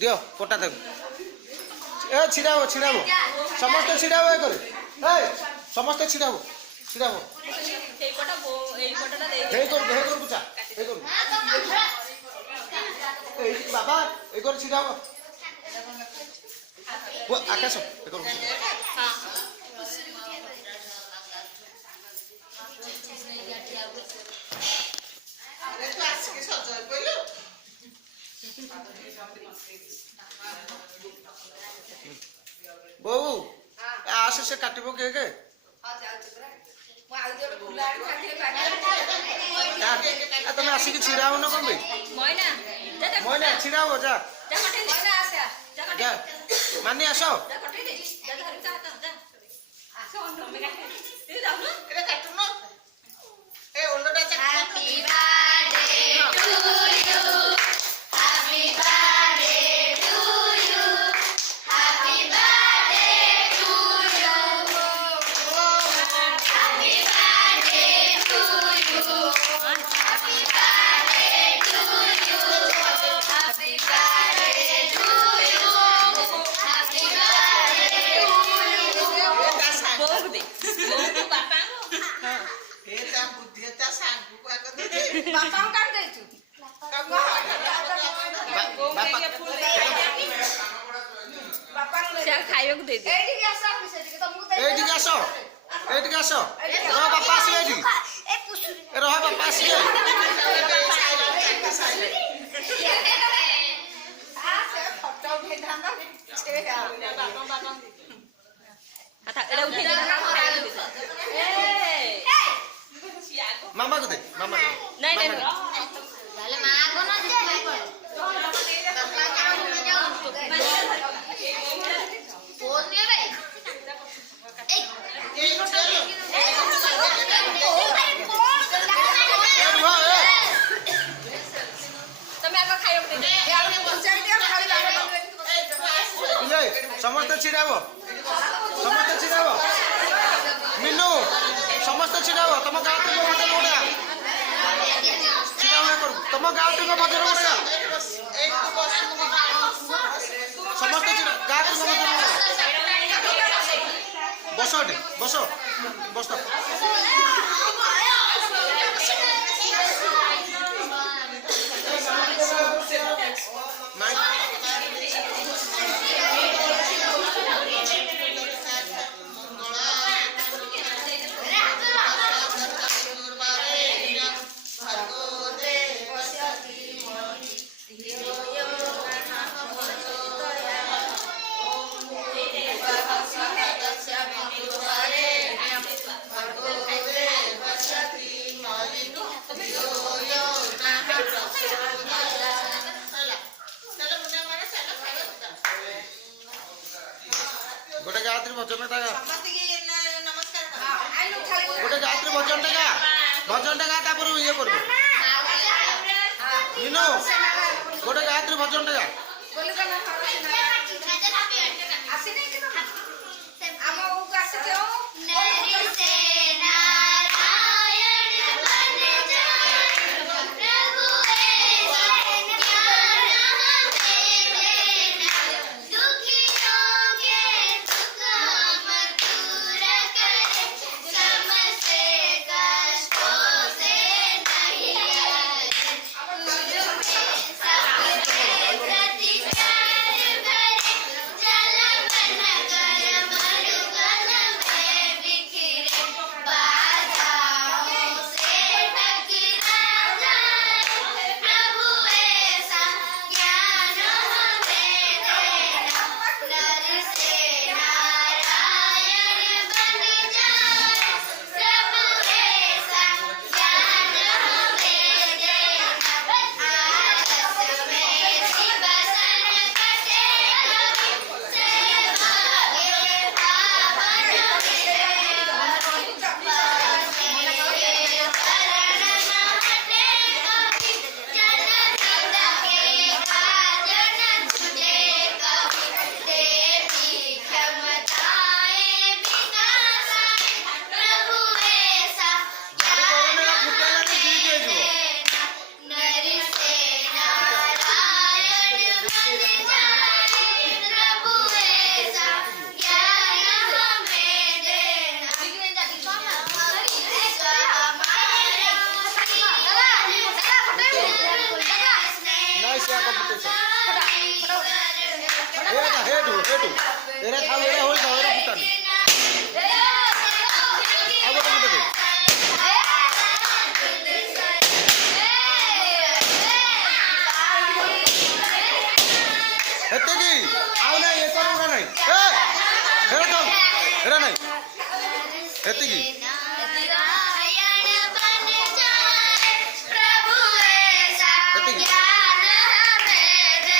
दियो कोटा तक ए छिड़ा हो समस्त छिड़ा हो करे ए समस्त छिड़ा हो এই কোটা এই কোটাটা দেই हे कर कुचा हे कर ए बाबा ए कर छिड़ा हो वो आकाश हे कर हां अरे तू आस के सजय पइलो बहू आसे से काटिबो के हां जाउ छरा मु आउ जे फुला आनी खाते बाकी तुम आसिक छिड़ा हो न कम ময়না मोइना छिड़ा हो जा যা কটে দে ময়না আসা যা কটে जा मानी आसो যা কটে দে যা ধরি যা যা আসো তুমি কাটে তুই দাও না এরে কাটু ন এ ওন্ডটা চাক Happy birthday to you. Happy birthday to you. Happy birthday to you. Happy birthday to you. Happy birthday to you. Happy birthday to you. Happy birthday to you. ता सांग বউক দে বউক বাপা हे ता बुद्धि ता सांग को आक दे বাপা কাট দেছু कब বউ কে ফুল দে बापा সে খাইବାକୁ দে দে এইদিকে আসো সেদিকে তো মুখ এইদিকে আসো রহ বাপা আসলে এটি এই পুশুরি রহ বাপা আসলে ফটো উঠে ধান্দা ছে বাপা বাপা আটা এটা উঠে দে না খাইବାକୁ দে এ মামা को दे मामा নাই নাই তাহলে মা কোন যে বাবা কাম যাও ফোন নিয়ে ভাই এই এই চলো তুমি আগে খাইବାକୁ দে ए आपने पहुंचाई दिया खाली बाबा बंदे ए देखो ये समस्त छिड़ाबो मिनू समस्त छिड़ाबो तुम गाँव टिको मजर उड़ा छिड़ा कर तुम गाँव टिको मजर उड़ा एक तो बस समस्त छिड़ा गाँव टिको मजर उड़ा बसो दे बसो गोटे गायत्री भजन नमस्कार आइलो खाली गोटे गायत्री भजन गा तापर ये कर मीनू गोटे गायत्री भजन गा बोले का ना आसी नहीं कि हम ऊ आसी थे नरी से नारायण बन जाए प्रभु ऐसा ज्ञान हमें देना दुखियों के दुख हम दूर करे समस्ते कष्टों से नहीं डरे सबके प्रति प्यार भरे जल मन कर मरुगल में बिखरे କମ୍ପିଟିସନ ଏଟା ହେଟୁ ଏରା ଖାଉ ଏରା ହୋଇ ଖାଉ ଏରା ଫୁଟାନି ଆଉ ଗୋଟେ ଫୁଟେ ଦେ ଏତିକି ଆଉ ନାଇଁ ଏକର ଉଡ଼ା ନାଇଁ ଏରା ନାଇଁ ଏତିକି